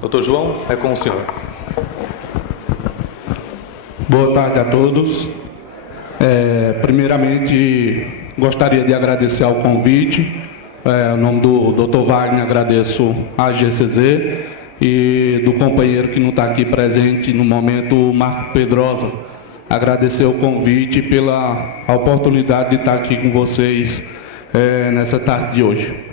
Doutor João, é com o senhor. Boa tarde a todos. Primeiramente, gostaria de agradecer ao convite. Em nome do Dr. Wagner, agradeço à GCZ e do companheiro que não está aqui presente no momento, o Marco Pedrosa. Agradecer o convite pela oportunidade de estar aqui com vocês nessa tarde de hoje.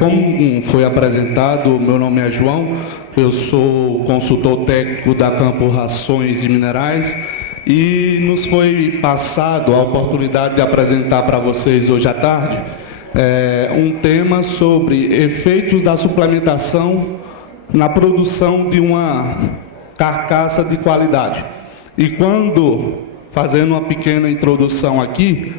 Como foi apresentado, meu nome é João, eu sou consultor técnico da Campo Rações e Minerais e nos foi passado a oportunidade de apresentar para vocês hoje à tarde um tema sobre efeitos da suplementação na produção de uma carcaça de qualidade. E quando, fazendo uma pequena introdução aqui,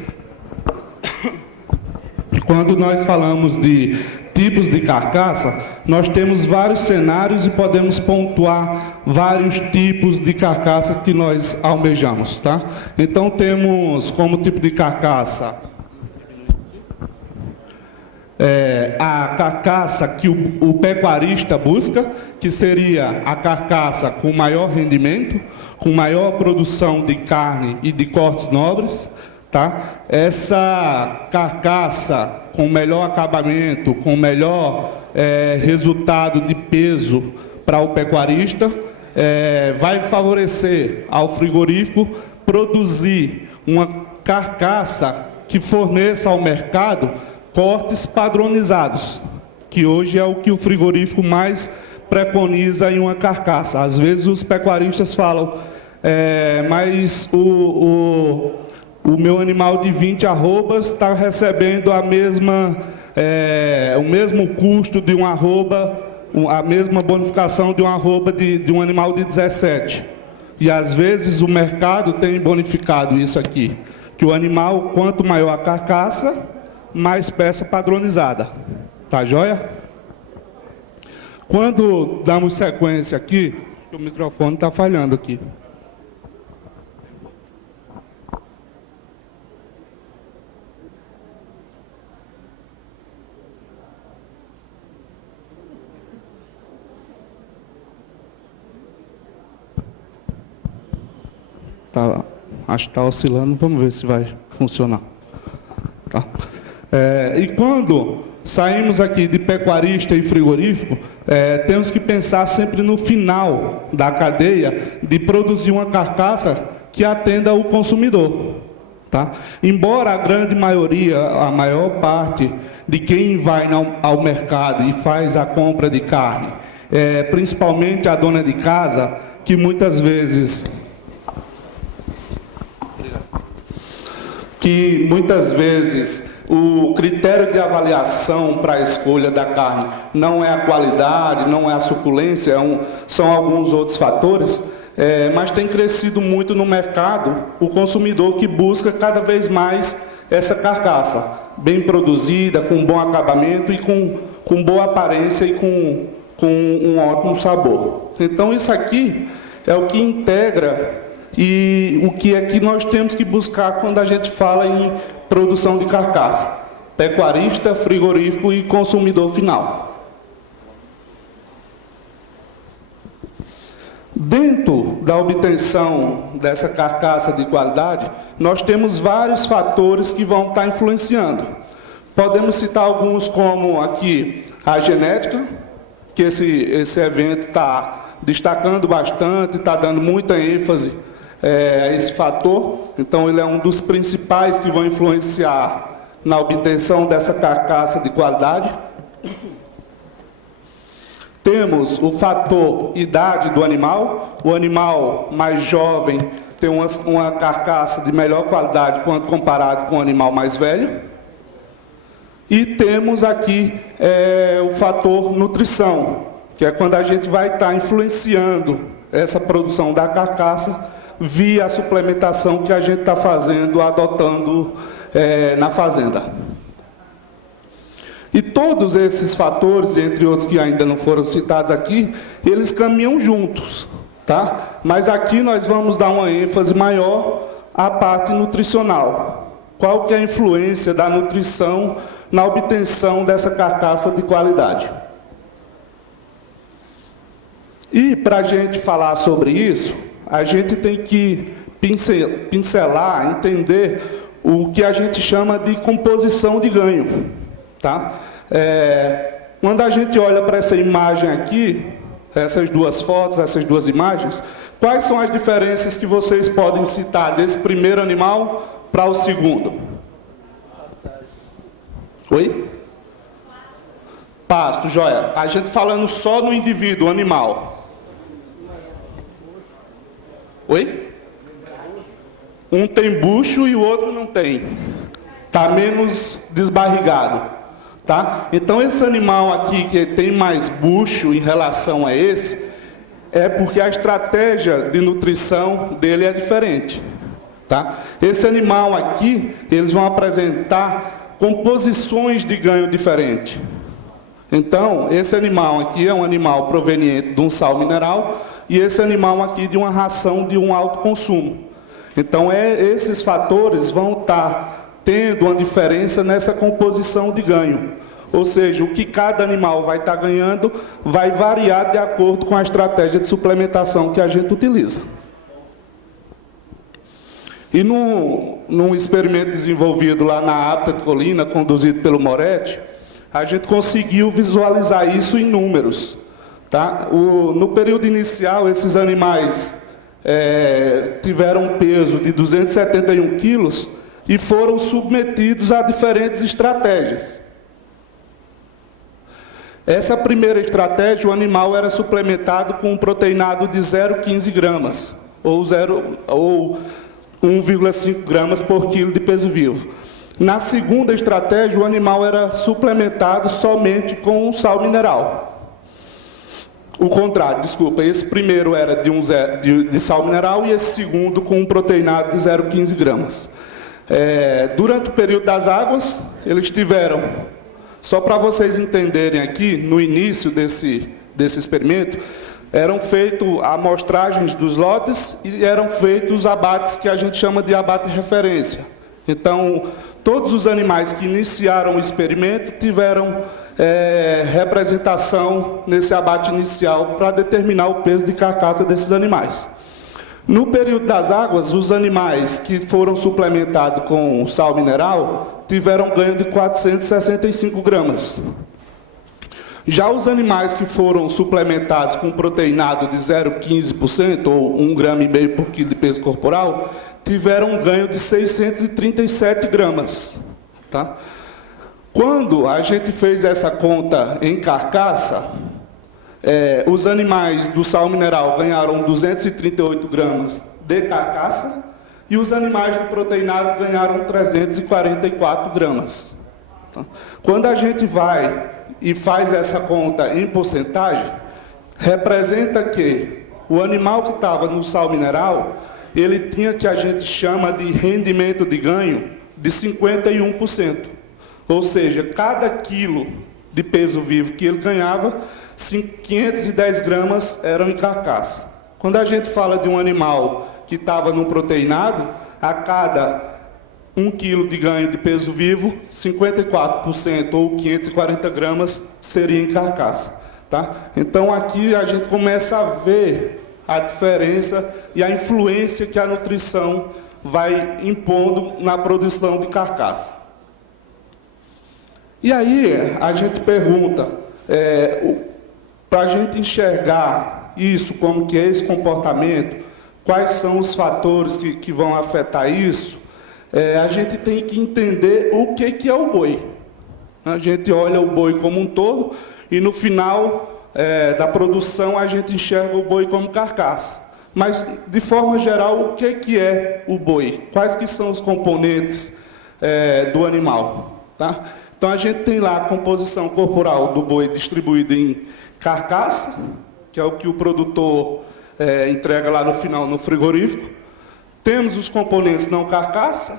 quando nós falamos de tipos de carcaça, nós temos vários cenários e podemos pontuar vários tipos de carcaça que nós almejamos, tá? Então temos como tipo de carcaça a carcaça que o pecuarista busca, que seria a carcaça com maior rendimento, com maior produção de carne e de cortes nobres, tá? Essa carcaça com melhor acabamento, com melhor resultado de peso para o pecuarista, vai favorecer ao frigorífico produzir uma carcaça que forneça ao mercado cortes padronizados, que hoje é o que o frigorífico mais preconiza em uma carcaça. Às vezes os pecuaristas falam, mas o meu animal de 20 arrobas está recebendo o mesmo custo de um arroba, a mesma bonificação de um arroba de um animal de 17. E às vezes o mercado tem bonificado isso aqui, que o animal, quanto maior a carcaça, mais peça padronizada. Tá joia? Quando damos sequência aqui, o microfone está falhando aqui. Acho que está oscilando, vamos ver se vai funcionar. Tá? E quando saímos aqui de pecuarista e frigorífico, temos que pensar sempre no final da cadeia de produzir uma carcaça que atenda o consumidor. Tá? Embora a grande maioria, a maior parte de quem vai ao mercado e faz a compra de carne, principalmente a dona de casa, que muitas vezes o critério de avaliação para a escolha da carne não é a qualidade, não é a suculência, são alguns outros fatores, mas tem crescido muito no mercado o consumidor que busca cada vez mais essa carcaça, bem produzida, com bom acabamento e com boa aparência e com um ótimo sabor. Então isso aqui é o que integra e o que é que nós temos que buscar quando a gente fala em produção de carcaça: pecuarista, frigorífico e consumidor final. Dentro da obtenção dessa carcaça de qualidade, nós temos vários fatores que vão estar influenciando. Podemos citar alguns, como aqui a genética, que esse evento está destacando bastante, está dando muita ênfase a esse fator. Então ele é um dos principais que vão influenciar na obtenção dessa carcaça de qualidade. Temos o fator idade do animal. O animal mais jovem tem uma carcaça de melhor qualidade quando comparado com o animal mais velho. E temos aqui o fator nutrição, que é quando a gente vai estar influenciando essa produção da carcaça via a suplementação que a gente está fazendo, adotando na fazenda. E todos esses fatores, entre outros que ainda não foram citados aqui, eles caminham juntos, tá? Mas aqui nós vamos dar uma ênfase maior à parte nutricional. Qual que é a influência da nutrição na obtenção dessa carcaça de qualidade? E para a gente falar sobre isso, a gente tem que pincelar, entender o que a gente chama de composição de ganho. Tá? Quando a gente olha para essa imagem aqui, essas duas fotos, essas duas imagens, quais são as diferenças que vocês podem citar desse primeiro animal para o segundo? Oi? Pasto, joia. A gente falando só no indivíduo, animal. Oi? Um tem bucho e o outro não tem. Está menos desbarrigado. Tá? Então, esse animal aqui que tem mais bucho em relação a esse, é porque a estratégia de nutrição dele é diferente. Tá? Esse animal aqui, eles vão apresentar composições de ganho diferentes. Então, esse animal aqui é um animal proveniente de um sal mineral e esse animal aqui de uma ração de um alto consumo. Então, esses fatores vão estar tendo uma diferença nessa composição de ganho. Ou seja, o que cada animal vai estar ganhando vai variar de acordo com a estratégia de suplementação que a gente utiliza. E num experimento desenvolvido lá na Habitat Colina, conduzido pelo Moretti, a gente conseguiu visualizar isso em números. Tá? No período inicial, esses animais tiveram um peso de 271 quilos e foram submetidos a diferentes estratégias. Essa primeira estratégia, o animal era suplementado com um proteinado de 0,15 gramas, ou 1,5 gramas por quilo de peso vivo. Na segunda estratégia, o animal era suplementado somente com sal mineral. O contrário, desculpa, esse primeiro era de sal mineral e esse segundo com um proteinado de 0,15 gramas. Durante o período das águas, eles tiveram, só para vocês entenderem aqui, no início desse experimento, eram feitas amostragens dos lotes e eram feitos os abates que a gente chama de abate referência. Então, todos os animais que iniciaram o experimento tiveram representação nesse abate inicial para determinar o peso de carcaça desses animais. No período das águas, os animais que foram suplementados com sal mineral tiveram ganho de 465 gramas. Já os animais que foram suplementados com proteinado de 0,15%, ou 1,5 grama por quilo de peso corporal, tiveram um ganho de 637 gramas. Tá? Quando a gente fez essa conta em carcaça, os animais do sal mineral ganharam 238 gramas de carcaça e os animais do proteinado ganharam 344 gramas. Tá? Quando a gente vai e faz essa conta em porcentagem, representa que o animal que estava no sal mineral, ele tinha que a gente chama de rendimento de ganho de 51%. Ou seja, cada quilo de peso vivo que ele ganhava, 510 gramas eram em carcaça. Quando a gente fala de um animal que estava no proteinado, a cada 1 quilo de ganho de peso vivo, 54% ou 540 gramas seria em carcaça. Tá? Então aqui a gente começa a ver a diferença e a influência que a nutrição vai impondo na produção de carcaça. E aí a gente pergunta, para a gente enxergar isso, como que é esse comportamento, quais são os fatores que vão afetar isso, a gente tem que entender o que é o boi. A gente olha o boi como um todo e no final da produção a gente enxerga o boi como carcaça. Mas, de forma geral, o que é o boi? Quais que são os componentes do animal? Tá? Então, a gente tem lá a composição corporal do boi distribuída em carcaça, que é o que o produtor entrega lá no final no frigorífico. Temos os componentes não carcaça,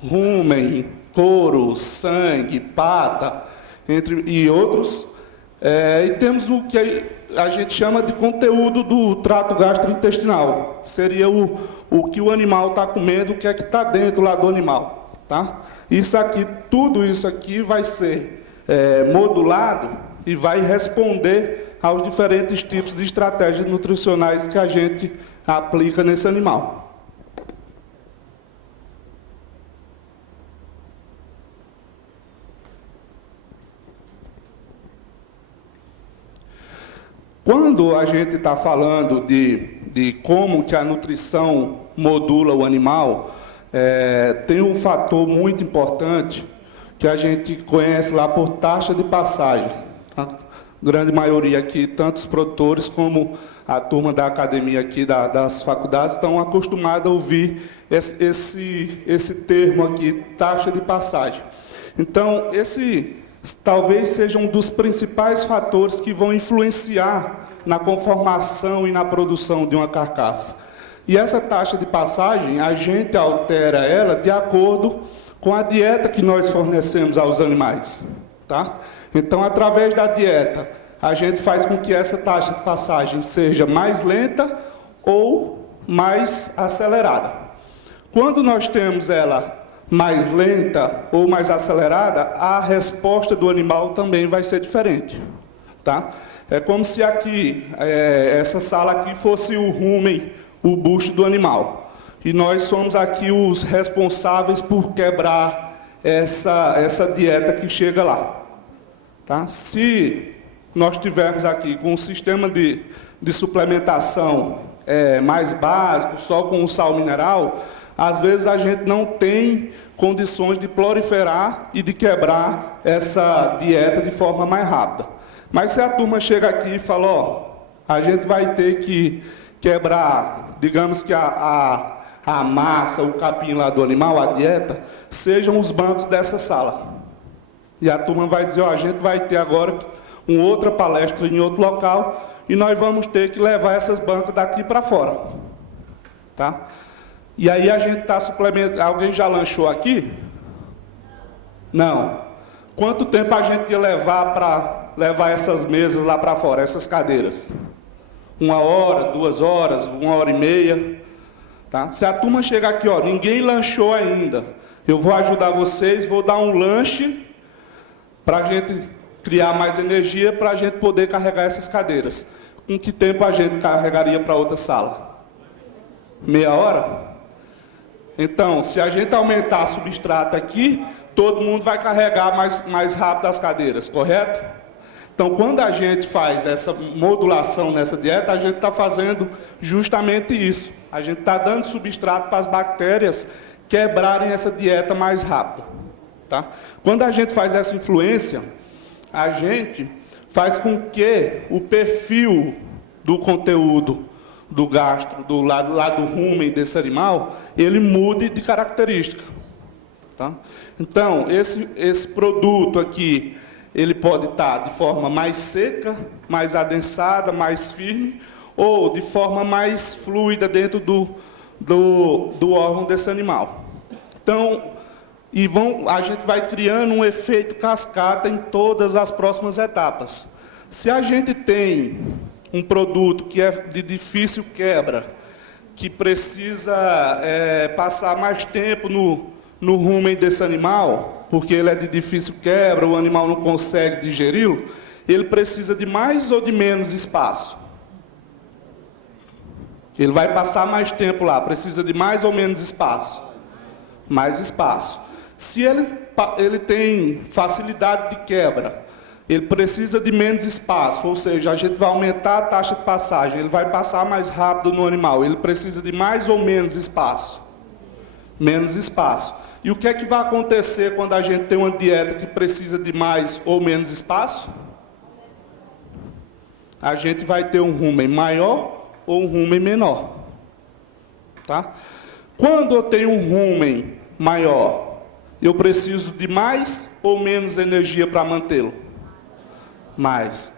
rumen, couro, sangue, pata, e outros. E temos o que a gente chama de conteúdo do trato gastrointestinal. Seria o que o animal está comendo, o que é que está dentro lá do animal. Tá? Isso aqui, tudo isso aqui vai ser modulado e vai responder aos diferentes tipos de estratégias nutricionais que a gente aplica nesse animal. Quando a gente está falando de como que a nutrição modula o animal, tem um fator muito importante que a gente conhece lá por taxa de passagem. A grande maioria aqui, tanto os produtores como a turma da academia aqui das faculdades, estão acostumados a ouvir esse termo aqui, taxa de passagem. Então, esse talvez seja um dos principais fatores que vão influenciar na conformação e na produção de uma carcaça. E essa taxa de passagem, a gente altera ela de acordo com a dieta que nós fornecemos aos animais. Tá? Então, através da dieta, a gente faz com que essa taxa de passagem seja mais lenta ou mais acelerada. Quando nós temos ela mais lenta ou mais acelerada, a resposta do animal também vai ser diferente. Tá? É como se aqui, essa sala aqui fosse o rumen, o bucho do animal. E nós somos aqui os responsáveis por quebrar essa dieta que chega lá. Tá? Se nós tivermos aqui com um sistema de suplementação mais básico, só com o sal mineral, às vezes a gente não tem condições de proliferar e de quebrar essa dieta de forma mais rápida. Mas se a turma chega aqui e fala, ó, a gente vai ter que quebrar, digamos que a massa, o capim lá do animal, a dieta, sejam os bancos dessa sala. E a turma vai dizer, ó, a gente vai ter agora uma outra palestra em outro local e nós vamos ter que levar essas bancas daqui para fora. Tá? E aí a gente está suplementando. Alguém já lanchou aqui? Não. Quanto tempo a gente ia levar para levar essas mesas lá para fora, essas cadeiras? 1 hora, 2 horas, 1h30. Tá? Se a turma chegar aqui, ó, ninguém lanchou ainda, eu vou ajudar vocês, vou dar um lanche para a gente criar mais energia, para a gente poder carregar essas cadeiras. Com que tempo a gente carregaria para outra sala? Meia hora? Então, se a gente aumentar a substrata aqui, todo mundo vai carregar mais rápido as cadeiras, correto? Então, quando a gente faz essa modulação nessa dieta, a gente está fazendo justamente isso. A gente está dando substrato para as bactérias quebrarem essa dieta mais rápido. Tá? Quando a gente faz essa influência, a gente faz com que o perfil do conteúdo do gastro, do lado do rumen desse animal, ele mude de característica. Tá? Então, esse produto aqui, ele pode estar de forma mais seca, mais adensada, mais firme, ou de forma mais fluida dentro do órgão desse animal. Então, a gente vai criando um efeito cascata em todas as próximas etapas. Se a gente tem um produto que é de difícil quebra, que precisa passar mais tempo no rumen desse animal, porque ele é de difícil quebra, o animal não consegue digeri-lo, ele precisa de mais ou de menos espaço. Ele vai passar mais tempo lá, precisa de mais ou menos espaço. Mais espaço. Se ele tem facilidade de quebra, ele precisa de menos espaço, ou seja, a gente vai aumentar a taxa de passagem, ele vai passar mais rápido no animal, ele precisa de mais ou menos espaço. Menos espaço. E o que é que vai acontecer quando a gente tem uma dieta que precisa de mais ou menos espaço? A gente vai ter um rumen maior ou um rumen menor. Tá? Quando eu tenho um rumen maior, eu preciso de mais ou menos energia para mantê-lo? Mais.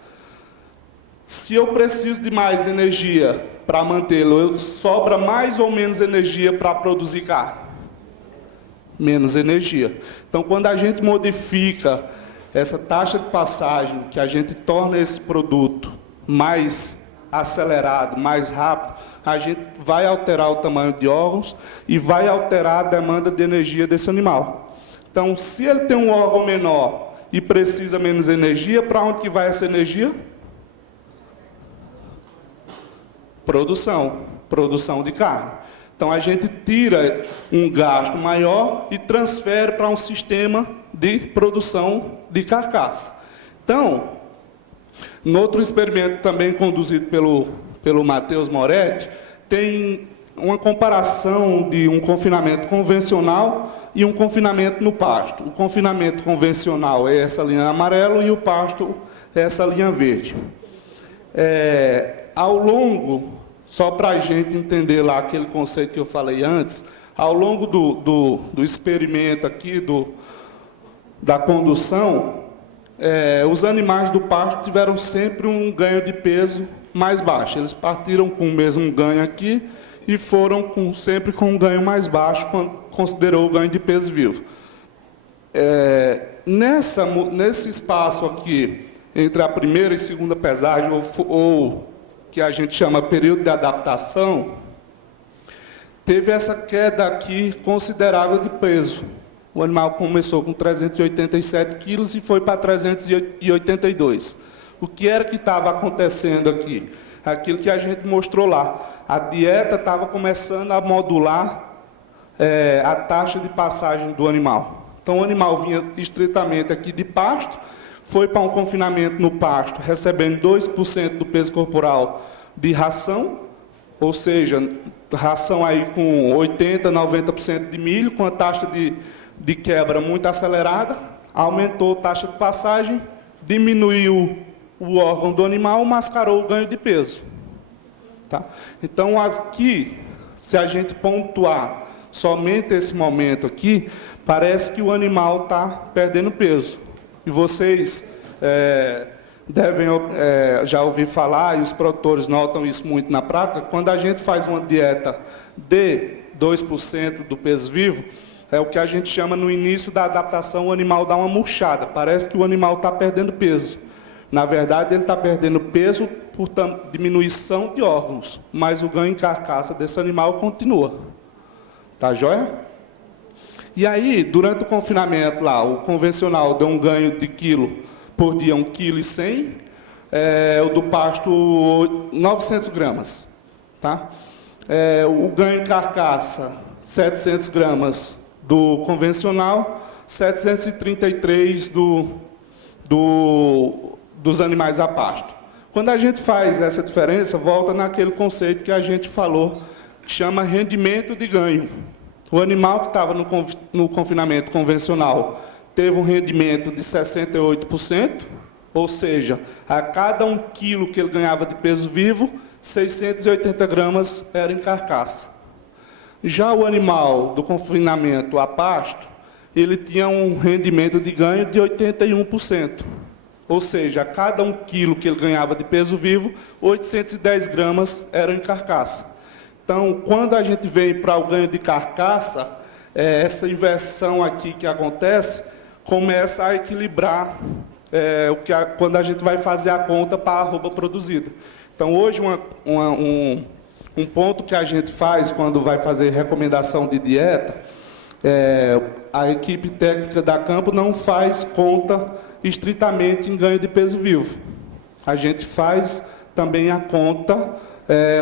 Se eu preciso de mais energia para mantê-lo, sobra mais ou menos energia para produzir carne? Menos energia. Então, quando a gente modifica essa taxa de passagem, que a gente torna esse produto mais acelerado, mais rápido, a gente vai alterar o tamanho de órgãos e vai alterar a demanda de energia desse animal. Então, se ele tem um órgão menor e precisa menos energia, para onde que vai essa energia? Produção de carne. Então, a gente tira um gasto maior e transfere para um sistema de produção de carcaça. Então, no outro experimento também conduzido pelo Matheus Moretti, tem uma comparação de um confinamento convencional e um confinamento no pasto. O confinamento convencional é essa linha amarela e o pasto é essa linha verde. Ao longo, só para a gente entender lá aquele conceito que eu falei antes, ao longo do experimento aqui, da condução, os animais do pasto tiveram sempre um ganho de peso mais baixo. Eles partiram com o mesmo ganho aqui e foram sempre com um ganho mais baixo, quando considerou o ganho de peso vivo. Nesse espaço aqui, entre a primeira e segunda pesagem, ou que a gente chama período de adaptação, teve essa queda aqui considerável de peso. O animal começou com 387 quilos e foi para 382. O que era que estava acontecendo aqui? Aquilo que a gente mostrou lá. A dieta estava começando a modular a taxa de passagem do animal. Então, o animal vinha estritamente aqui de pasto, foi para um confinamento no pasto, recebendo 2% do peso corporal de ração, ou seja, ração aí com 80%, 90% de milho, com a taxa de quebra muito acelerada, aumentou a taxa de passagem, diminuiu o órgão do animal, mascarou o ganho de peso. Tá? Então, aqui, se a gente pontuar somente esse momento aqui, parece que o animal está perdendo peso. E vocês devem já ouvir falar, e os produtores notam isso muito na prática, quando a gente faz uma dieta de 2% do peso vivo, é o que a gente chama no início da adaptação, o animal dá uma murchada, parece que o animal está perdendo peso. Na verdade, ele está perdendo peso por diminuição de órgãos, mas o ganho em carcaça desse animal continua. Tá joia? E aí, durante o confinamento lá, o convencional deu um ganho de quilo por dia, 1,1 kg, o do pasto 900 gramas. Tá? O ganho em carcaça, 700 gramas do convencional, 733 dos animais a pasto. Quando a gente faz essa diferença, volta naquele conceito que a gente falou, que chama rendimento de ganho. O animal que estava no confinamento convencional teve um rendimento de 68%, ou seja, a cada 1 quilo que ele ganhava de peso vivo, 680 gramas era em carcaça. Já o animal do confinamento a pasto, ele tinha um rendimento de ganho de 81%. Ou seja, a cada 1 quilo que ele ganhava de peso vivo, 810 gramas eram em carcaça. Então, quando a gente vem para o ganho de carcaça, essa inversão aqui que acontece, começa a equilibrar quando a gente vai fazer a conta para a arroba produzida. Então, hoje, um ponto que a gente faz quando vai fazer recomendação de dieta, a equipe técnica da campo não faz conta estritamente em ganho de peso vivo. A gente faz também a conta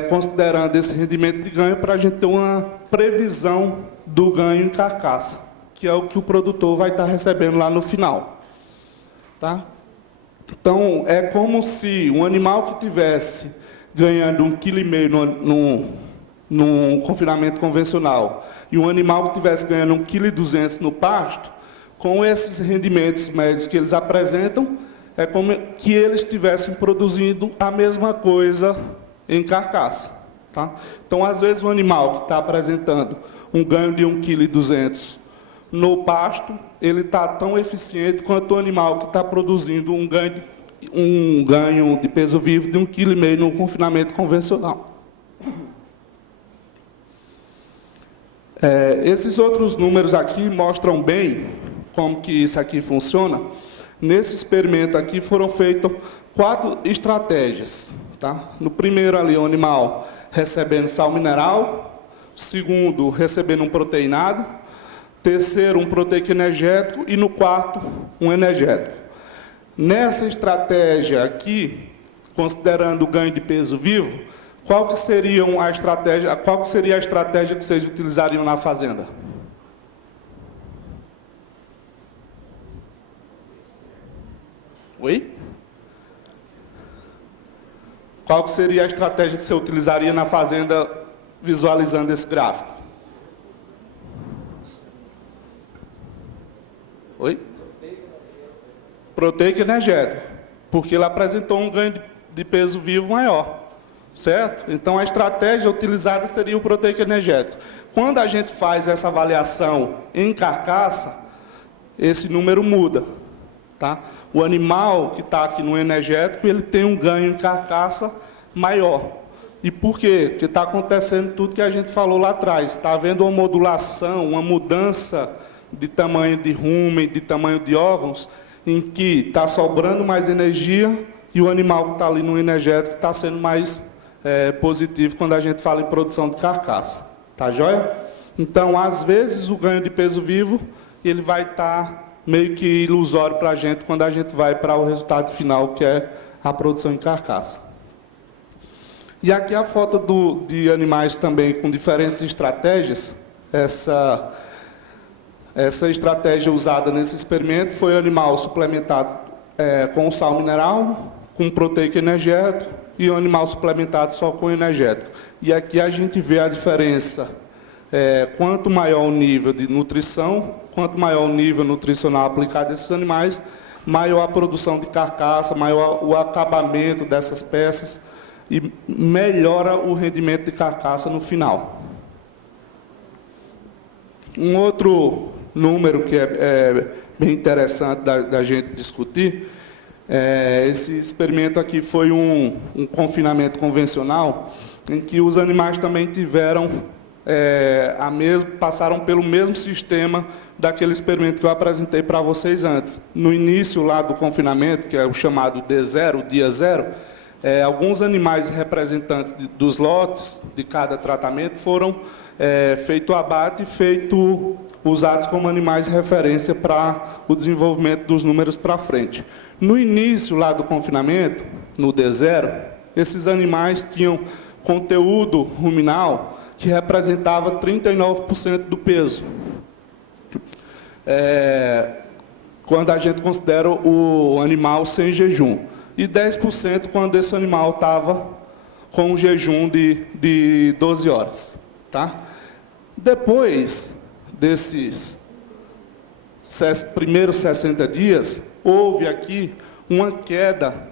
considerando esse rendimento de ganho para a gente ter uma previsão do ganho em carcaça, que é o que o produtor vai estar recebendo lá no final. Tá? Então, é como se um animal que tivesse ganhando 1,5 kg num confinamento convencional e um animal que estivesse ganhando 1,2 kg no pasto, com esses rendimentos médios que eles apresentam, é como que eles estivessem produzindo a mesma coisa em carcaça. Tá? Então, às vezes, o animal que está apresentando um ganho de 1,2 kg no pasto, ele está tão eficiente quanto o animal que está produzindo um ganho de peso vivo de 1,5 kg no confinamento convencional. Esses outros números aqui mostram bem como que isso aqui funciona. Nesse experimento aqui foram feitas 4 estratégias. Tá? No primeiro ali, o animal recebendo sal mineral, segundo, recebendo um proteinado, terceiro, um proteico energético e no quarto, um energético. Nessa estratégia aqui, considerando o ganho de peso vivo, qual que seria a estratégia que vocês utilizariam na fazenda? Oi? Qual que seria a estratégia que você utilizaria na fazenda visualizando esse gráfico? Oi? Proteico energético, porque ele apresentou um ganho de peso vivo maior, certo? Então, a estratégia utilizada seria o proteico energético. Quando a gente faz essa avaliação em carcaça, esse número muda, tá? O animal que está aqui no energético, ele tem um ganho em carcaça maior. E por quê? Porque está acontecendo tudo que a gente falou lá atrás. Está havendo uma modulação, uma mudança de tamanho de rumen, de tamanho de órgãos, em que está sobrando mais energia e o animal que está ali no energético está sendo mais positivo quando a gente fala em produção de carcaça. Tá joia? Então, às vezes, o ganho de peso vivo, ele vai estar meio que ilusório para a gente quando a gente vai para o resultado final, que é a produção em carcaça. E aqui a foto de animais também com diferentes estratégias. Essa estratégia usada nesse experimento foi o animal suplementado com sal mineral, com proteico energético, e o animal suplementado só com energético. E aqui a gente vê a diferença. Quanto maior o nível de nutrição, quanto maior o nível nutricional aplicado a esses animais, maior a produção de carcaça, maior o acabamento dessas peças e melhora o rendimento de carcaça no final. Um outro número que é bem interessante da gente discutir, esse experimento aqui foi um confinamento convencional, em que os animais também tiveram passaram pelo mesmo sistema daquele experimento que eu apresentei para vocês antes. No início lá do confinamento, que é o chamado D0, dia 0, alguns animais representantes dos lotes de cada tratamento foram feito abate e usados como animais de referência para o desenvolvimento dos números para frente. No início lá do confinamento, no D0, esses animais tinham conteúdo ruminal que representava 39% do peso. Quando a gente considera o animal sem jejum. E 10% quando esse animal estava com um jejum de 12 horas. Tá? Depois desses primeiros 60 dias, houve aqui uma queda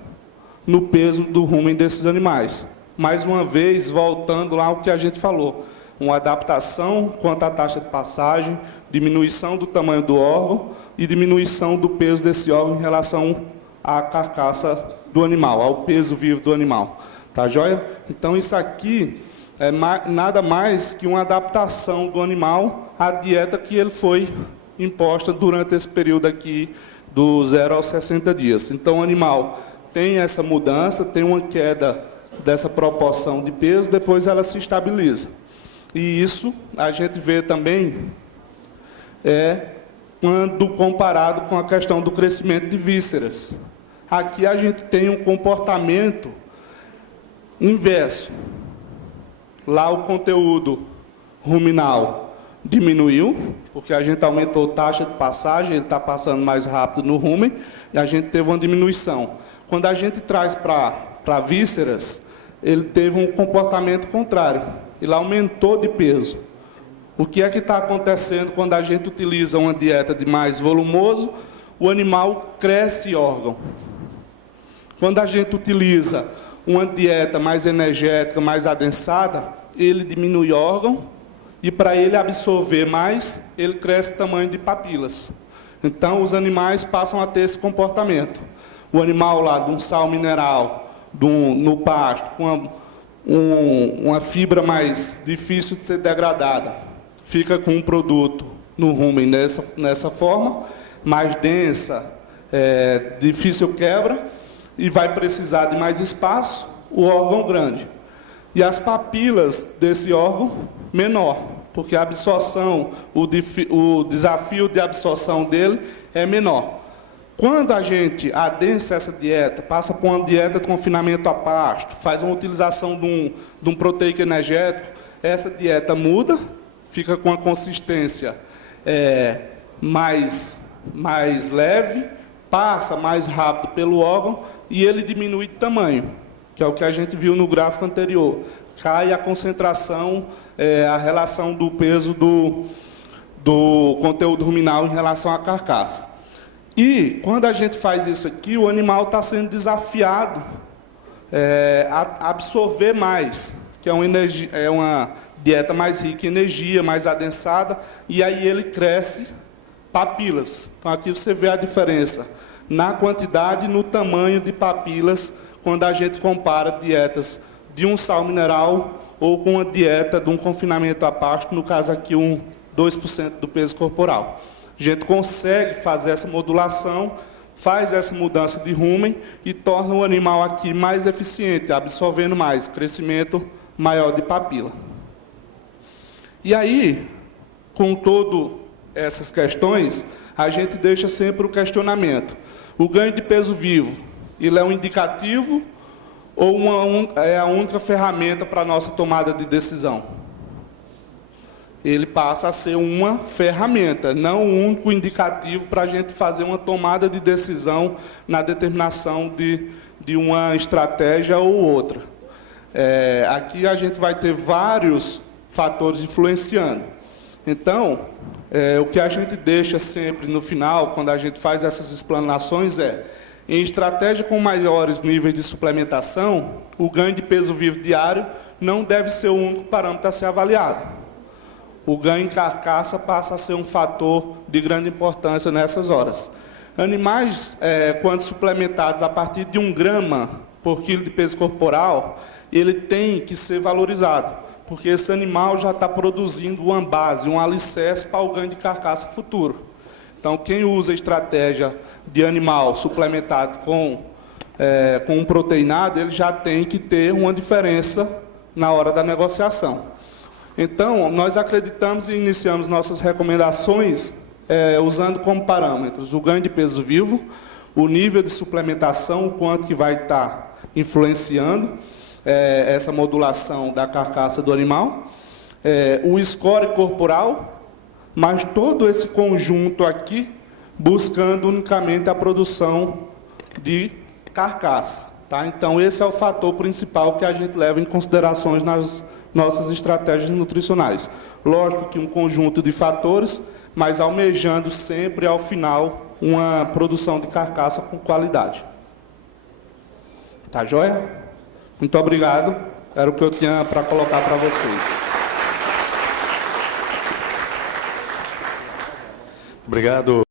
no peso do rumen desses animais. Mais uma vez, voltando lá ao que a gente falou, uma adaptação quanto à taxa de passagem, diminuição do tamanho do órgão e diminuição do peso desse órgão em relação à carcaça do animal, ao peso vivo do animal. Tá joia? Então, isso aqui é nada mais que uma adaptação do animal à dieta que ele foi imposta durante esse período aqui, do 0 aos 60 dias. Então, o animal tem essa mudança, tem uma queda dessa proporção de peso, depois ela se estabiliza. E isso a gente vê também quando comparado com a questão do crescimento de vísceras. Aqui a gente tem um comportamento inverso. Lá o conteúdo ruminal diminuiu, porque a gente aumentou a taxa de passagem, ele está passando mais rápido no rumen, e a gente teve uma diminuição. Quando a gente traz para vísceras, ele teve um comportamento contrário, ele aumentou de peso. O que é que está acontecendo quando a gente utiliza uma dieta de mais volumoso? O animal cresce órgão. Quando a gente utiliza uma dieta mais energética, mais adensada, ele diminui órgão e para ele absorver mais, ele cresce tamanho de papilas. Então, os animais passam a ter esse comportamento. O animal lá de um sal mineral, no pasto, com uma fibra mais difícil de ser degradada, fica com um produto no rumen nessa forma, mais densa, difícil quebra, e vai precisar de mais espaço, o órgão grande. E as papilas desse órgão, menor, porque a absorção, o desafio de absorção dele é menor. Quando a gente adensa essa dieta, passa por uma dieta de confinamento a pasto, faz uma utilização de um proteico energético, essa dieta muda, fica com a consistência mais leve, passa mais rápido pelo órgão e ele diminui de tamanho, que é o que a gente viu no gráfico anterior. Cai a concentração, a relação do peso do conteúdo ruminal em relação à carcaça. E, quando a gente faz isso aqui, o animal está sendo desafiado a absorver mais, que é uma dieta mais rica em energia, mais adensada, e aí ele cresce papilas. Então, aqui você vê a diferença na quantidade e no tamanho de papilas, quando a gente compara dietas de um sal mineral ou com a dieta de um confinamento a pasto, no caso aqui 2% do peso corporal. A gente consegue fazer essa modulação, faz essa mudança de rumen e torna o animal aqui mais eficiente, absorvendo mais, crescimento maior de papila. E aí, com todas essas questões, a gente deixa sempre o questionamento. O ganho de peso vivo, ele é um indicativo ou é a única ferramenta para a nossa tomada de decisão? Ele passa a ser uma ferramenta, não o único indicativo para a gente fazer uma tomada de decisão na determinação de uma estratégia ou outra. Aqui a gente vai ter vários fatores influenciando. Então, o que a gente deixa sempre no final, quando a gente faz essas explanações, em estratégia com maiores níveis de suplementação, o ganho de peso vivo diário não deve ser o único parâmetro a ser avaliado. O ganho em carcaça passa a ser um fator de grande importância nessas horas. Animais, quando suplementados a partir de 1 grama por quilo de peso corporal, ele tem que ser valorizado, porque esse animal já está produzindo uma base, um alicerce para o ganho de carcaça futuro. Então, quem usa a estratégia de animal suplementado com um proteinado, ele já tem que ter uma diferença na hora da negociação. Então, nós acreditamos e iniciamos nossas recomendações usando como parâmetros o ganho de peso vivo, o nível de suplementação, o quanto que vai estar influenciando essa modulação da carcaça do animal, o score corporal, mas todo esse conjunto aqui buscando unicamente a produção de carcaça. Tá? Então, esse é o fator principal que a gente leva em considerações nas nossas estratégias nutricionais. Lógico que um conjunto de fatores, mas almejando sempre, ao final, uma produção de carcaça com qualidade. Tá joia? Muito obrigado. Era o que eu tinha para colocar para vocês. Obrigado.